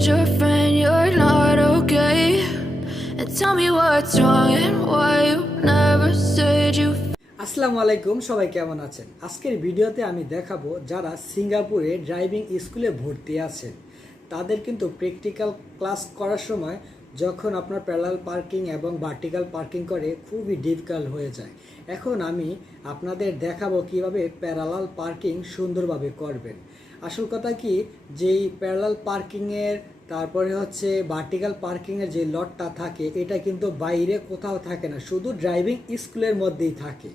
told your friend you're not okay, and tell me what's wrong and why you never said you. আসসালামু আলাইকুম, সবাই কেমন আছেন? আজকের ভিডিওতে আমি দেখাবো যারা সিঙ্গাপুরে ড্রাইভিং স্কুলে ভর্তি আছেন তাদের কিন্তু প্র্যাকটিক্যাল ক্লাস করার সময় যখন আপনার প্যারালাল পার্কিং এবং ভার্টিক্যাল পার্কিং করে খুবই ডিফিকাল্ট হয়ে যায়। এখন আমি আপনাদের দেখাবো কিভাবে প্যারালাল পার্কিং সুন্দরভাবে করবেন। আসল কথা কি, যেই প্যারালাল পার্কিংয়ের তারপরে হচ্ছে ভার্টিক্যাল পার্কিংয়ের যে লটটা থাকে এটা কিন্তু বাইরে কোথাও থাকে না, শুধু ড্রাইভিং স্কুলের মধ্যেই থাকে।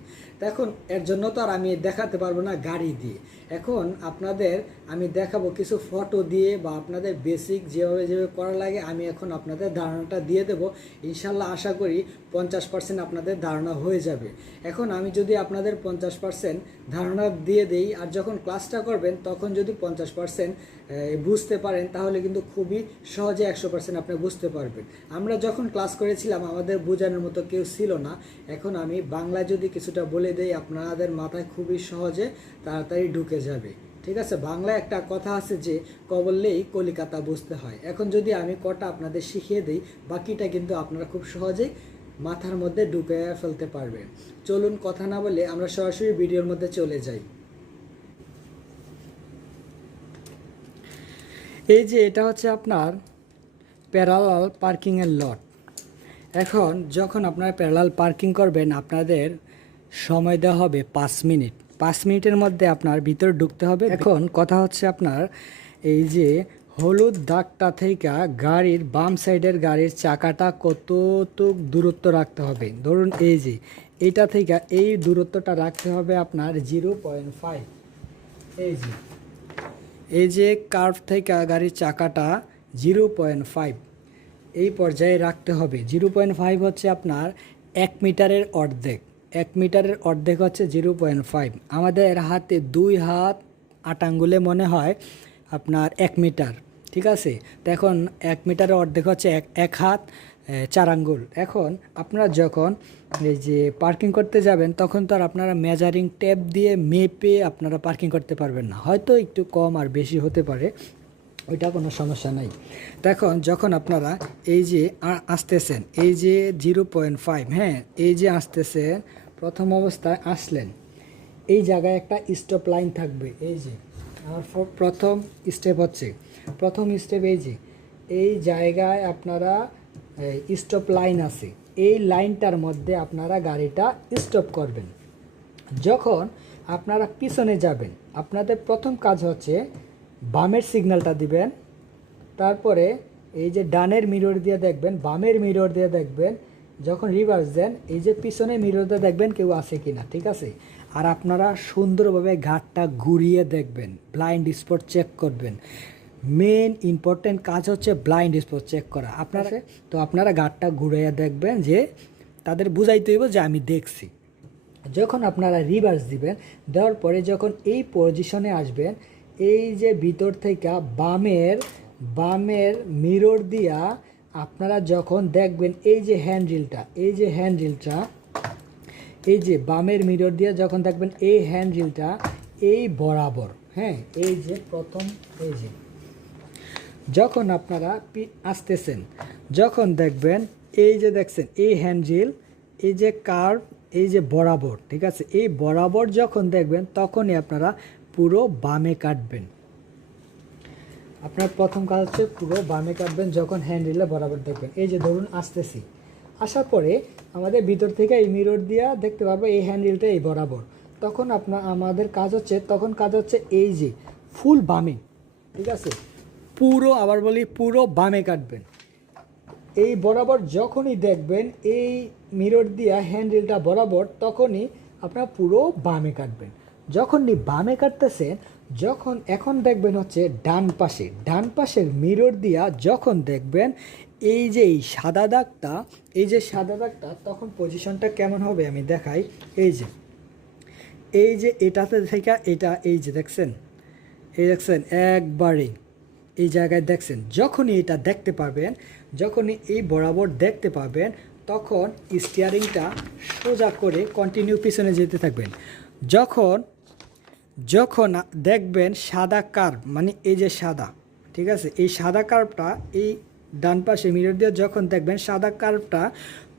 এখন এর জন্য তো আর আমি দেখাতে পারবো না গাড়ি দিয়ে। এখন আপনাদের আমি দেখাবো কিছু ফটো দিয়ে বা আপনাদের বেসিক যেভাবে করা লাগে আমি এখন আপনাদের ধারণাটা দিয়ে দেবো। ইনশাল্লাহ আশা করি 50% আপনাদের ধারণা হয়ে যাবে। এখন আমি যদি আপনাদের 50% ধারণা দিয়ে দেই আর যখন ক্লাসটা করবেন তখন যদি 50% বুঝতে পারেন তাহলে কিন্তু খুবই সহজে 100% আপনি বুঝতে পারবেন। আমরা যখন ক্লাস করেছিলাম আমাদের বোঝানোর মতো কেউ ছিল না। এখন আমি বাংলায় যদি কিছুটা বলে দেই আপনাদের মাথায় খুবই সহজে তাড়াতাড়ি ঢুকে যাবে। ঠিক আছে, বাংলায় একটা কথা আছে যে কবললেই কলিকাতা বুঝতে হয়। এখন যদি আমি কটা আপনাদের শিখিয়ে দিই বাকিটা কিন্তু আপনারা খুব সহজেই মাথার মধ্যে ঢুকে ফেলতে পারবেন। চলুন কথা না বলে আমরা সরাসরি ভিডিওর মধ্যে চলে যাই। এই যে এটা হচ্ছে আপনার প্যারালাল পার্কিংয়ের লট। এখন যখন আপনারা প্যারালাল পার্কিং করবেন আপনাদের সময় দেওয়া হবে 5 মিনিট। 5 মিনিটের মধ্যে আপনার ভিতরে ঢুকতে হবে। এখন কথা হচ্ছে আপনার এই যে হলুদ দাগটা থেকে গাড়ির বাম সাইডের গাড়ির চাকাটা কতটুক দূরত্ব রাখতে হবে। ধরুন এই যে এটা থেকে এই দূরত্বটা রাখতে হবে আপনার 0.5। এই যে কার্ভ থেকে গাড়ির চাকাটা 0.5 এই পর্যায়ে রাখতে হবে। 0.5 হচ্ছে আপনার 1 মিটারের অর্ধেক। 1 মিটারের অর্ধেক হচ্ছে 0.5। আমাদের হাতে 2 হাত 8 আঙ্গুলে মনে হয় আপনার 1 মিটার। ঠিক আছে, তো এখন 1 মিটারের অর্ধেক হচ্ছে এক হাত 4 আঙ্গুল। এখন আপনারা যখন এই যে পার্কিং করতে যাবেন তখন তো আর আপনারা মেজারিং টেপ দিয়ে মেপে আপনারা পার্কিং করতে পারবেন না, হয়তো একটু কম আর বেশি হতে পারে, ওইটা কোনো সমস্যা নাই। তো এখন যখন আপনারা এই যে আসতেছেন এই যে 0.5, হ্যাঁ এই যে আসতেছেন প্রথম অবস্থায় আসলেন এই জায়গায় একটা স্টপ লাইন থাকবে। এই যে আমার প্রথম স্টেপ হচ্ছে প্রথম স্টেপ এই যে এই জায়গায় আপনারা স্টপ লাইন আছে, এই লাইনটার মধ্যে আপনারা গাড়িটা স্টপ করবেন। যখন আপনারা পিছনে যাবেন আপনাদের প্রথম কাজ হচ্ছে বামের সিগন্যালটা দিবেন, তারপরে এই যে ডানের মিরর দিয়ে দেখবেন, বামের মিরর দিয়ে দেখবেন, যখন রিভার্স দেন এই যে পিছনের মিরর দিয়ে দেখবেন কেউ আছে কিনা। ঠিক আছে, আর আপনারা সুন্দরভাবে ঘাটটা ঘুরিয়ে দেখবেন, ব্লাইন্ড স্পট চেক করবেন। মেন ইম্পর্টেন্ট কাজ হচ্ছে ব্লাইন্ড স্পট চেক করা। আপনারা ঘাটটা ঘুরিয়ে দেখবেন যে তাদের বুঝাইতে হইব যে আমি দেখছি। যখন আপনারা রিভার্স দিবেন, দেওয়ার পরে যখন এই পজিশনে আসবেন এই যে ভিতর থেকে বামের মিরর দিয়া আপনারা যখন দেখবেন এই যে হ্যান্ডেলটা এই যে বামের মিরর দিয়ে যখন দেখবেন এই হ্যান্ডেলটা এই বরাবর, হ্যাঁ এই যে প্রথম এই যে যখন আপনারা আসতেছেন যখন দেখবেন এই যে দেখছেন এই হ্যান্ডেল এই যে কার্ভ এই যে বরাবর, ঠিক আছে, এই বরাবর যখন দেখবেন তখনই আপনারা পুরো বামে কাটবেন। আপনার প্রথম কাজ হচ্ছে পুরো বামে কাটবেন যখন হ্যান্ডেলে বরাবর দেখবেন। এই যে ধরুন আসতেছি, আসার পরে আমাদের ভিতর থেকে এই মিরর দিয়ে দেখতে পারবো এই হ্যান্ডেলটা এই বরাবর। তখন আমাদের কাজ হচ্ছে এই যে ফুল বামে, ঠিক আছে, পুরো বামে কাটবেন। এই বরাবর যখনই দেখবেন এই মিরর দিয়া হ্যান্ডেলটা বরাবর তখনই আপনারা পুরো বামে কাটবেন। যখনই বামে কাটতেছেন এখন দেখবেন হচ্ছে ডান পাশের মিরর দিয়া যখন দেখবেন এই যে সাদা দাগটা তখন পজিশনটা কেমন হবে আমি দেখাই। এই যে এটাতে থেকে এটা এই যে দেখছেন একবারে এই জায়গায় দেখছেন, যখনই এটা দেখতে পাবেন, যখনই এই বরাবর দেখতে পাবেন তখন স্টিয়ারিংটা সোজা করে কন্টিনিউ পিছনে যেতে থাকবেন। যখন দেখবেন সাদা কার্ভ, মানে এই যে সাদা, ঠিক আছে, এই সাদা কার্ভটা এই ডান পাশে মিরর দিয়ে যখন দেখবেন সাদা কার্ভটা,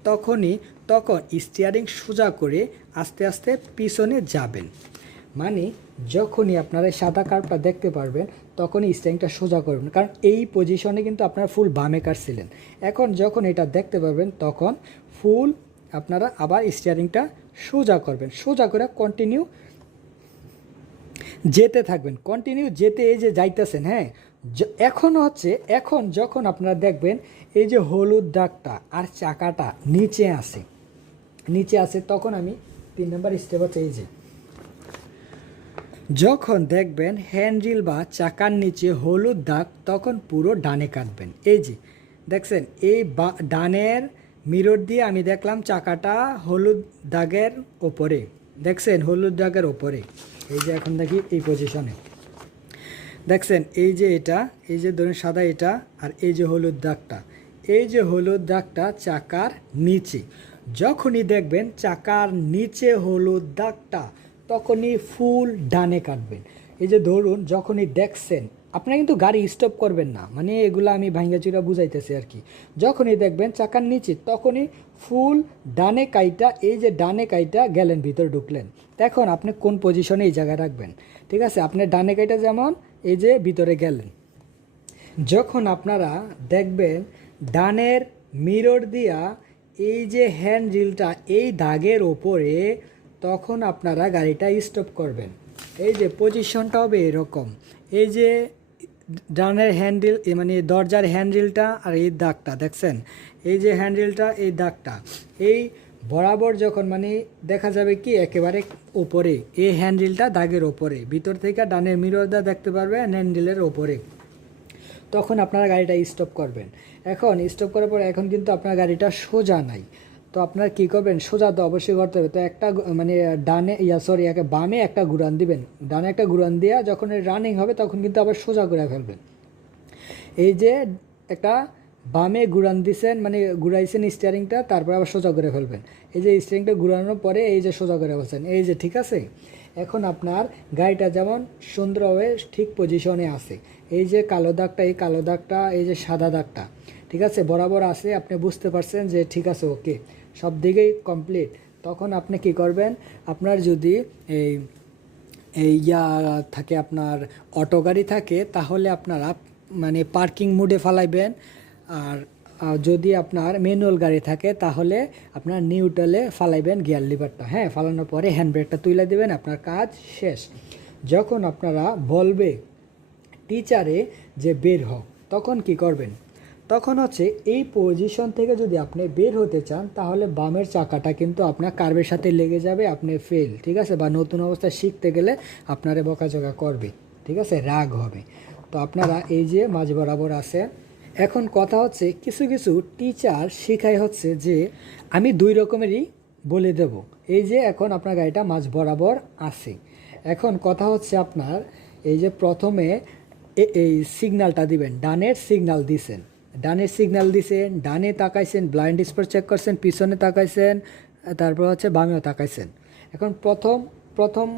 তখন স্টিয়ারিং সোজা করে আস্তে আস্তে পিছনে যাবেন। মানে যখনই আপনারা সাদা কার্ভটা দেখতে পারবেন তখনই স্টিয়ারিংটা সোজা করবেন, কারণ এই পজিশনে কিন্তু আপনারা ফুল বামে কাটছিলেন। এখন যখন এটা দেখতে পারবেন তখন ফুল আপনারা আবার স্টিয়ারিংটা সোজা করবেন, সোজা করে কন্টিনিউ যেতে থাকবেন, কন্টিনিউ যেতে, এই যে যাইতেছেন, হ্যাঁ। এখন যখন আপনারা দেখবেন এই যে হলুদ দাগটা আর চাকাটা নিচে আসে তখন আমি 3 নম্বর স্টেপ হচ্ছে এই যে যখন দেখবেন হ্যান্ড্রিল বা চাকার নিচে হলুদ দাগ তখন পুরো ডানে কাটবেন। এই যে দেখছেন এই ডানের মিরর দিয়ে আমি দেখলাম চাকাটা হলুদ দাগের ওপরে, দেখছেন হলুদ দাগের ওপরে। এই যে এখন দেখি এই পজিশনে দেখছেন এই যে এটা, এই যে ধরুন সাদা এটা, আর এই যে হলুদ দাগটা, এই যে হলুদ দাগটা চাকার নিচে। যখনই দেখবেন চাকার নিচে হলুদ দাগটা তখনই ফুল ডানে কাটবেন। এই যে ধরুন যখনই দেখছেন, আপনারা কিন্তু গাড়ি স্টপ করবেন না, মানে এগুলো আমি ভাঙ্গাচুরা বুঝাইতেছি আর কি। যখনই দেখবেন চাকার নিচে তখনই ফুল ডানে কাইটা, এই যে ডানে কাইটা গেলেন, ভিতর ঢুকলেন। এখন আপনি কোন পজিশনে এই জায়গায় রাখবেন, ঠিক আছে। আপনি ডানে কাইটা যেমন এই যে ভিতরে গেলেন, যখন আপনারা দেখবেন ডানের মিরর দিয়া এই যে হ্যান্ডরিলটা এই দাগের ওপরে, তখন আপনারা গাড়িটা স্টপ করবেন। এই যে পজিশনটা হবে এরকম, এই যে ডানের হ্যান্ডেল মানে দরজার হ্যান্ডেলটা আর এই দাগটা দেখছেন, এই যে হ্যান্ডেলটা এই দাগটা এই বরাবর যখন মানে দেখা যাবে কি একেবারে ওপরে, এই হ্যান্ডেলটা দাগের ওপরে, ভিতর থেকে ডানের মিররটা দেখতে পারবেন হ্যান্ডেলের ওপরে, তখন আপনারা গাড়িটা স্টপ করবেন। এখন স্টপ করার পর এখন কিন্তু আপনার গাড়িটা সোজা নাই, তো আপনার কী করবেন, সোজা তো অবশ্যই করতে হবে। তো একটা মানে ডানে বামে একটা ঘুরান দিবেন, ডানে একটা ঘুরান দেওয়া যখন রানিং হবে তখন কিন্তু আবার সোজা করে ফেলবেন। এই যে একটা বামে ঘুরান দিছেন মানে ঘুরাইছেন স্টিয়ারিংটা, তারপর আবার সোজা করে ফেলবেন। এই যে স্টিয়ারিংটা ঘুরানোর পরে এই যে সোজা করে ফেলছেন, এই যে ঠিক আছে। এখন আপনার গাড়িটা যেমন সুন্দরভাবে ঠিক পজিশনে আছে, এই যে কালো দাগটা, এই কালো দাগটা, এই যে সাদা দাগটা ঠিক আছে বরাবর আছে, আপনি বুঝতে পারছেন যে ঠিক আছে, ওকে সব দিকেই কমপ্লিট। তখন আপনি কি করবেন, আপনার যদি এই থাকে, আপনার অটো গাড়ি থাকে, তাহলে আপনারা মানে পার্কিং মোডে ফালাইবেন। আর যদি আপনার ম্যানুয়াল গাড়ি থাকে তাহলে আপনার নিউট্রালে ফালাইবেন গিয়ার লিভারটা, হ্যাঁ। ফালানোর পরে হ্যান্ড ব্রেকটা তুলে দেবেন, আপনার কাজ শেষ। যখন আপনারা বলবে টিচারে যে বের হোক, তখন কি করবেন, তখন হচ্ছে এই পজিশন থেকে যদি আপনি বের হতে চান তাহলে বামের চাকাটা কিন্তু আপনার কার্ভের সাথে লেগে যাবে, আপনি ফেল, ঠিক আছে। বা নতুন অবস্থায় শিখতে গেলে আপনারে বকাঝকা করবে, ঠিক আছে, রাগ হবে। তো আপনারা এই যে মাঝ বরাবর আছে। এখন কথা হচ্ছে কিছু কিছু টিচার শেখায় হচ্ছে যে আমি 2 রকমেরই বলে দেব। এই যে এখন আপনার গাড়িটা মাঝ বরাবর আছে, এখন কথা হচ্ছে আপনার এই যে প্রথমে এই সিগন্যালটা দিবেন, ডানের সিগন্যাল দিছেন, ডানে তাকাইছেন, ব্লাইন্ড স্পট চেক করছেন, পিছনে তাকাইছেন, তারপর হচ্ছে বামেও তাকাইছেন। এখন প্রথম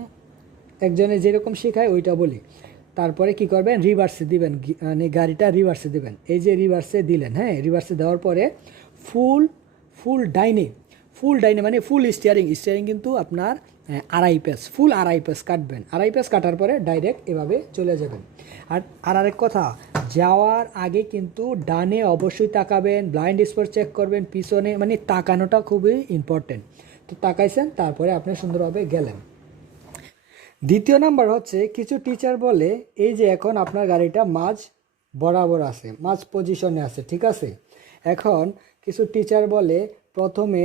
একজনে যেরকম শেখায় ওইটা বলি। তারপরে কি করবেন, রিভার্সে দিবেন, মানে গাড়িটা রিভার্সে দিবেন। এই যে রিভার্সে দিলেন, হ্যাঁ, রিভার্সে দেওয়ার পরে ফুল ডাইনে মানে ফুল স্টিয়ারিং কিন্তু আপনার 2.5 পেস, ফুল 2.5 পেস কাটবেন। 2.5 পেস কাটার পরে ডাইরেক্ট এভাবে চলে যাবেন। আর আরেক কথা, যাওয়ার আগে কিন্তু ডানে অবশ্যই তাকাবেন, ব্লাইন্ড স্পট চেক করবেন, পিছনে মানে তাকানোটা খুবই ইম্পর্টেন্ট। তো তাকাইছেন, তারপরে আপনি সুন্দরভাবে গেলেন। দ্বিতীয় নাম্বার হচ্ছে কিছু টিচার বলে এই যে এখন আপনার গাড়িটা মাঝ বরাবর আছে, মাঝ পজিশনে আছে, ঠিক আছে। এখন কিছু টিচার বলে প্রথমে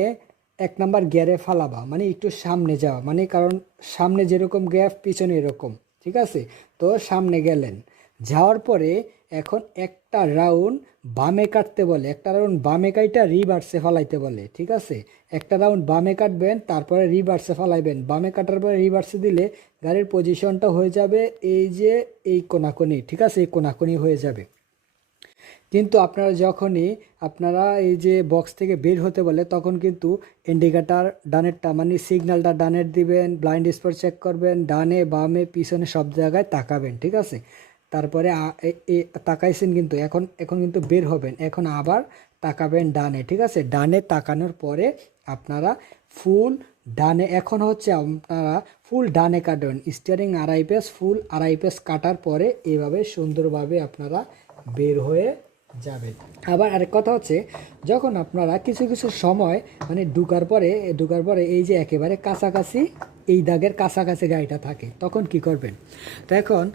1 নাম্বার গিয়ারে ফালাবা, মানে একটু সামনে যাওয়া, মানে কারণ সামনে যেরকম গ্যাপ পিছনে এরকম, ঠিক আছে। তো সামনে গেলেন, যাওয়ার পরে এখন একটা রাউন্ড বামে কাটতে বলে, একটা রাউন্ড বামে কাইটা রিভার্সে ফালাইতে বলে, ঠিক আছে। একটা রাউন্ড বামে কাটবেন, তারপরে রিভার্সে ফালাইবেন। বামে কাটার পরে রিভার্সে দিলে গাড়ির পজিশনটা হয়ে যাবে এই যে এই কোনাকুনি, ঠিক আছে, এই কোনাকুনি হয়ে যাবে। কিন্তু আপনারা এই যে বক্স থেকে বের হতে বলে তখন কিন্তু ইন্ডিকেটার ডানেরটা মানে সিগন্যালটা ডানের দিবেন, ব্লাইন্ড স্পট চেক করবেন, ডানে বামে পিছনে সব জায়গায় তাকাবেন, ঠিক আছে। তারপরে তাকাইছেন কিন্তু এখন এখন কিন্তু বের হবেন, এখন আবার তাকাবেন ডানে, ঠিক আছে? ডানে তাকানোর পরে আপনারা ফুল ডানে, এখন হচ্ছে আপনারা ফুল ডানে কাটবেন, স্টিয়ারিং আড়াই পেস, ফুল আড়াই পেস কাটার পরে এভাবে সুন্দরভাবে আপনারা বের হয়ে যাবেন। আবার আরেক কথা হচ্ছে, যখন আপনারা কিছু কিছু সময় মানে ঢুকার পরে এই যে একেবারে কাছাকাছি, এই দাগের কাছাকাছি গাড়িটা থাকে, তখন কি করবেন? তো এখন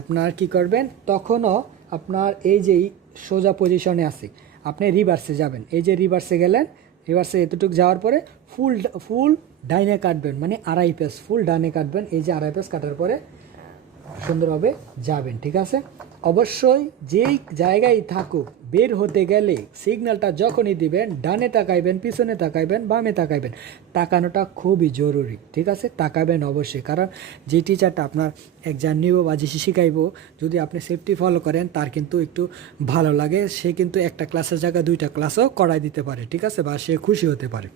আপনার কি করবেন, তখনও আপনার এই যেই সোজা পজিশনে আছে, আপনি রিভার্সে যাবেন। এই যে রিভার্সে গেলেন, রিভার্সে এতটুকু যাওয়ার পরে ফুল ডাইনে কাটবেন, মানে আড়াই পেস ফুল ডানে কাটবেন। এই যে আড়াই পেস কাটার পরে সুন্দরভাবে যাবেন, ঠিক আছে? অবশ্যই যেই জায়গায় থাকুক, বের হতে গেলে সিগন্যালটা যখনই দিবেন ডানে তাকাইবেন, পিছনে তাকাইবেন, বামে তাকাইবেন, তাকানোটা খুবই জরুরি, ঠিক আছে? তাকাবেন অবশ্যই, কারণ যে টিচারটা আপনার একজন নিব বা যে শিখাইব, যদি আপনি সেফটি ফলো করেন তার কিন্তু একটু ভালো লাগে, সে কিন্তু একটা ক্লাসের জায়গায় 2টা ক্লাসও করাই দিতে পারে, ঠিক আছে? বা সে খুশি হতে পারে।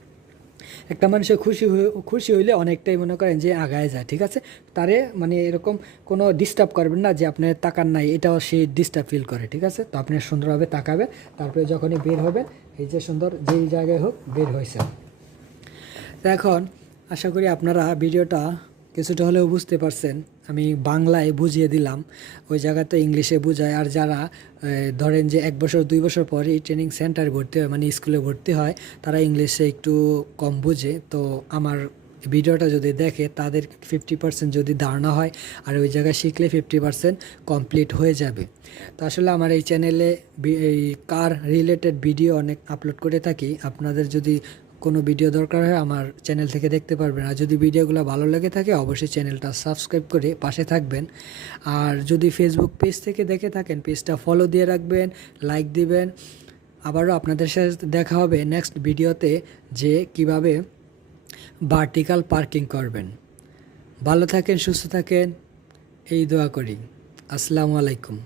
একটা মানুষের খুশি হইলে অনেকটাই মনে করেন যে আগায় যায়, ঠিক আছে? তারে মানে এরকম কোনো ডিস্টার্ব করবেন না যে আপনার তাকান নাই, এটাও সে ডিস্টার্ব ফিল করে, ঠিক আছে? তো আপনি সুন্দরভাবে তাকাবেন, তারপরে যখনই বের হবেন এই যে সুন্দর যেই জায়গায় হোক বের হয়েছে। তো এখন আশা করি আপনারা ভিডিওটা কিছুটা হলেও বুঝতে পারছেন। আমি বাংলায় বুঝিয়ে দিলাম, ওই জায়গাতে ইংলিশে বুঝায়। আর যারা ধরেন যে 1 বছর 2 বছর পরে ট্রেনিং সেন্টারে ভর্তি হয়, মানে স্কুলে ভর্তি হয়, তারা ইংলিশে একটু কম বুঝে। তো আমার ভিডিওটা যদি দেখে তাদের 50% যদি ধারণা হয়, আর ওই জায়গায় শিখলে 50% কমপ্লিট হয়ে যাবে। তো আসলে আমার এই চ্যানেলে এই কার রিলেটেড ভিডিও অনেক আপলোড করে থাকি। আপনাদের যদি কোনো ভিডিও দরকার হয় আমার চ্যানেল থেকে দেখতে পারবেন। আর যদি ভিডিওগুলো ভালো লেগে থাকে অবশ্যই চ্যানেলটা সাবস্ক্রাইব করে পাশে থাকবেন। আর যদি ফেসবুক পেজ থেকে দেখে থাকেন পেজটা ফলো দিয়ে রাখবেন, লাইক দিবেন। আবারও আপনাদের সাথে দেখা হবে নেক্সট ভিডিওতে, যে কিভাবে ভার্টিক্যাল পার্কিং করবেন। ভালো থাকেন, সুস্থ থাকেন, এই দোয়া করি। আসসালামু আলাইকুম।